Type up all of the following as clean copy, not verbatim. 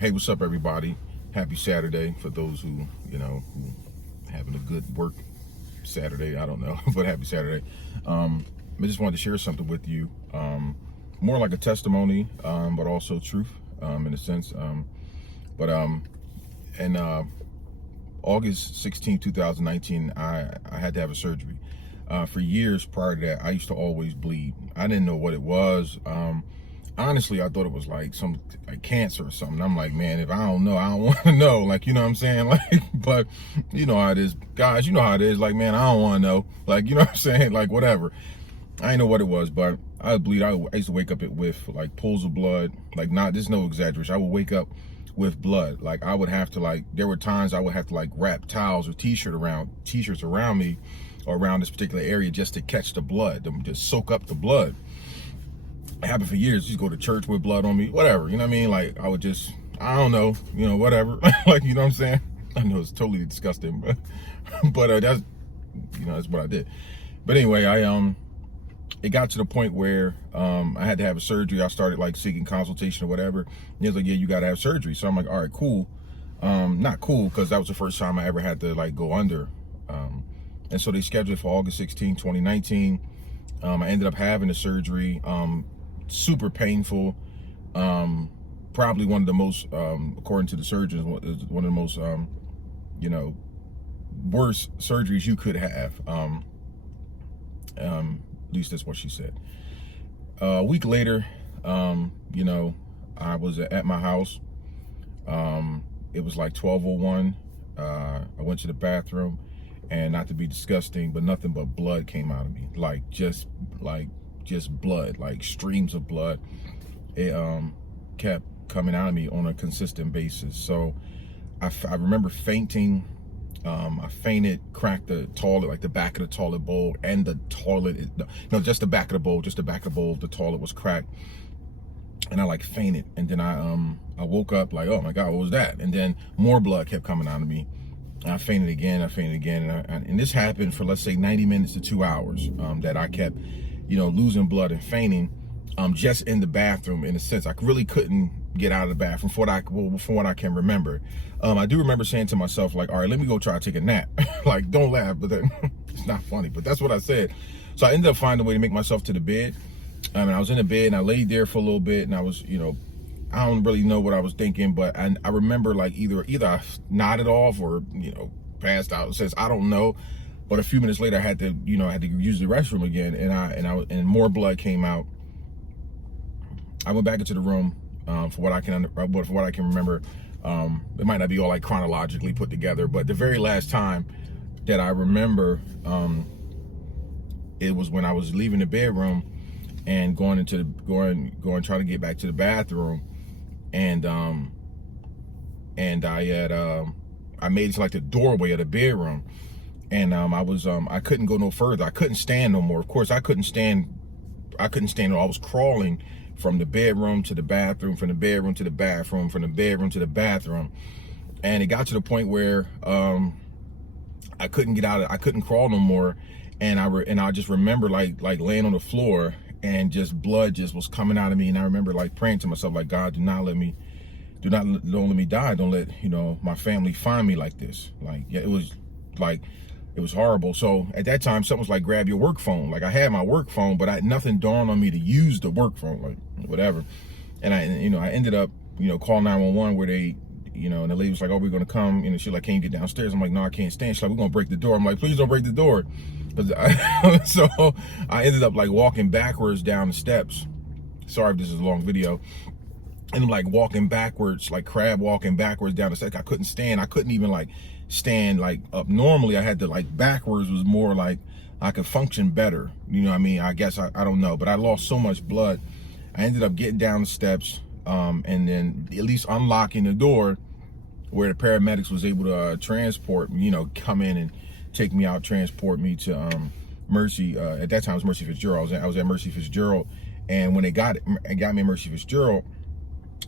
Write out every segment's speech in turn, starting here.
Hey, what's up, everybody? Happy Saturday for those who, who having a good work Saturday. I don't know, but happy Saturday. I just wanted to share something with you, more like a testimony, but also truth, in a sense. In August 16, 2019, I had to have a surgery. For years prior to that, I used to always bleed. I didn't know what it was. Honestly, I thought it was like some like cancer or something. I'm like, man, if I don't know, I don't want to know. Like, you know what I'm saying? Like, but you know how it is, guys. You know how it is. Like, man, I don't want to know. Like, you know what I'm saying? Like, whatever. I didn't know what it was, but I would bleed. I used to wake up with like pools of blood. Like, not, there's no exaggeration. I would wake up with blood. Like, I would have to there were times I would have to like wrap towels or t-shirts around me or around this particular area just to catch the blood, to just soak up the blood. It happened for years. Just go to church with blood on me, whatever. You know what I mean? Like, I would just, I don't know, whatever. Like, you know what I'm saying? I know it's totally disgusting, but that's, that's what I did. But anyway, it got to the point where I had to have a surgery. I started like seeking consultation or whatever. And he was like, yeah, you got to have surgery. So I'm like, all right, cool. Not cool, because that was the first time I ever had to like go under. And so they scheduled it for August 16, 2019. I ended up having the surgery. Super painful. Probably one of the most, according to the surgeons, one of the most, worst surgeries you could have. At least that's what she said. A week later, I was at my house. It was like 12:01. I went to the bathroom, and not to be disgusting, but nothing but blood came out of me. Like just blood, like streams of blood. It kept coming out of me on a consistent basis. So I remember fainting. I fainted, cracked the toilet, like the back of the toilet bowl, and the toilet, no, just the back of the bowl, the toilet was cracked. And I like fainted. And then I woke up like, oh my God, what was that? And then more blood kept coming out of me. And I fainted again. And this happened for, let's say, 90 minutes to 2 hours, that I kept, losing blood and fainting, just in the bathroom. In a sense, I really couldn't get out of the bathroom from what I can remember. I do remember saying to myself, like, all right, let me go try to take a nap. Like, don't laugh, but then it's not funny, but that's what I said. So I ended up finding a way to make myself to the bed. And I was in the bed and I laid there for a little bit, and I was, I don't really know what I was thinking, but I remember like either I nodded off or, passed out. It says, I don't know. But a few minutes later, I had to use the restroom again, and more blood came out. I went back into the room. For what I can remember, it might not be all like chronologically put together, but the very last time that I remember, it was when I was leaving the bedroom and going trying to get back to the bathroom, and I made it to like the doorway of the bedroom, and I couldn't go no further. I couldn't stand no more. Of course, I couldn't stand. I was crawling from the bedroom to the bathroom, from the bedroom to the bathroom, from the bedroom to the bathroom. And it got to the point where I couldn't get out. I couldn't crawl no more. And I just remember like laying on the floor, and just blood just was coming out of me. And I remember like praying to myself, like, God, don't let me die. Don't let, my family find me like this. Like, yeah, it was horrible. So at that time, something was like, grab your work phone. Like, I had my work phone, but nothing dawned on me to use the work phone, like whatever. And I ended up, calling 911, where they, and the lady was like, oh, we're going to come. She's like, can you get downstairs? I'm like, no, I can't stand. She's like, we're going to break the door. I'm like, please don't break the door. So I ended up like walking backwards down the steps. Sorry if this is a long video. And I'm like walking backwards, like crab walking backwards down the steps. I couldn't stand. I couldn't even like stand like up normally. I had to like backwards was more like I could function better. You know what I mean? I guess I don't know, but I lost so much blood. I ended up getting down the steps, and then at least unlocking the door where the paramedics was able to transport, come in and take me out, transport me to Mercy. At that time it was Mercy Fitzgerald. I was at Mercy Fitzgerald, and when they got me at Mercy Fitzgerald,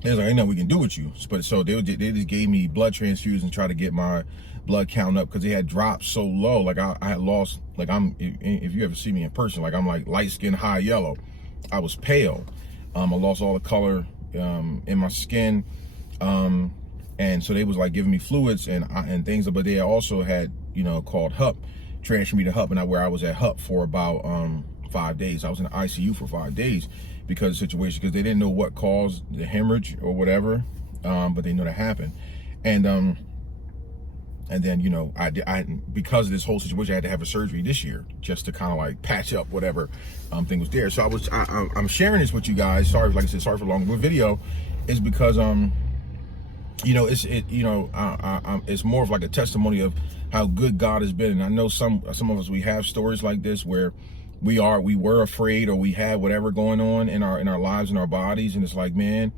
they was like, ain't nothing we can do with you. But so they just gave me blood transfusions and try to get my blood count up, because they had dropped so low. Like I had lost, like if you ever see me in person, like I'm like light skin, high yellow. I was pale. I lost all the color in my skin. And so they was like giving me fluids and things, but they also had, you know, called HUP, transferred me to HUP, and where I was at HUP for about 5 days. I was in the ICU for 5 days because of the situation, because they didn't know what caused the hemorrhage or whatever, but they knew that happened. And then, you know, I because of this whole situation, I had to have a surgery this year just to kind of like patch up whatever thing was there. So I'm sharing this with you guys. Sorry, like I said, sorry for the long video, is because you know, it's more of like a testimony of how good God has been. And I know some of us, we have stories like this where we were afraid, or we had whatever going on in our lives and our bodies, and it's like, man,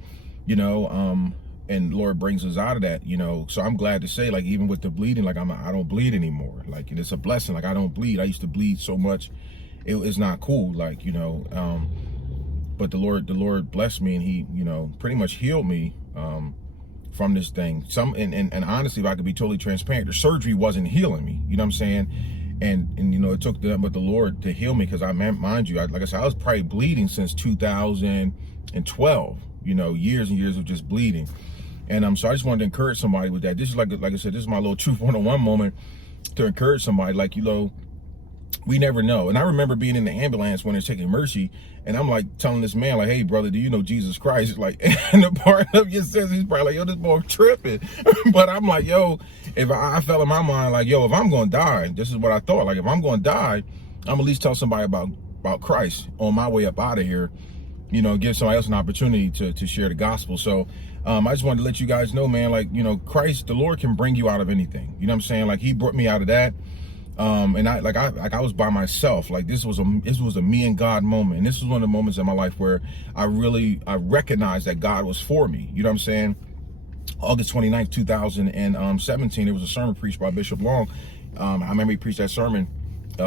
you know, and Lord brings us out of that, you know. So I'm glad to say, like, even with the bleeding, like I don't bleed anymore. Like, it's a blessing. Like, I don't bleed. I used to bleed so much, it's not cool. Like, you know, but the Lord blessed me, and He, you know, pretty much healed me from this thing. And honestly, if I could be totally transparent, the surgery wasn't healing me. You know what I'm saying? And you know, it took nothing but the Lord to heal me, because mind you, like I said, I was probably bleeding since 2012. You know, years and years of just bleeding. And so I just wanted to encourage somebody with that. This is like I said, this is my little Truth 101 moment to encourage somebody. Like, you know, we never know. And I remember being in the ambulance when they're taking Mercy, and I'm like telling this man, like, hey brother, do you know Jesus Christ? Like, and the part of your sense, he's probably like, yo, this boy tripping. But I'm like, yo, if I felt in my mind, like, yo, if I'm gonna die, this is what I thought, like, if I'm gonna die, I'm at least tell somebody about Christ on my way up out of here, you know, give somebody else an opportunity to share the gospel. So I just wanted to let you guys know, man, like, you know, Christ, the Lord can bring you out of anything. You know what I'm saying? Like, He brought me out of that. And I was by myself. Like, this was a me and God moment. And this was one of the moments in my life where I recognized that God was for me. You know what I'm saying? August 29th, 2017, there was a sermon preached by Bishop Long. I remember he preached that sermon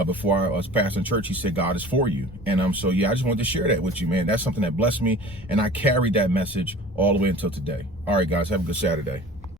before I was pastoring church. He said, God is for you. And so yeah, I just wanted to share that with you, man. That's something that blessed me, and I carried that message all the way until today. All right, guys, have a good Saturday.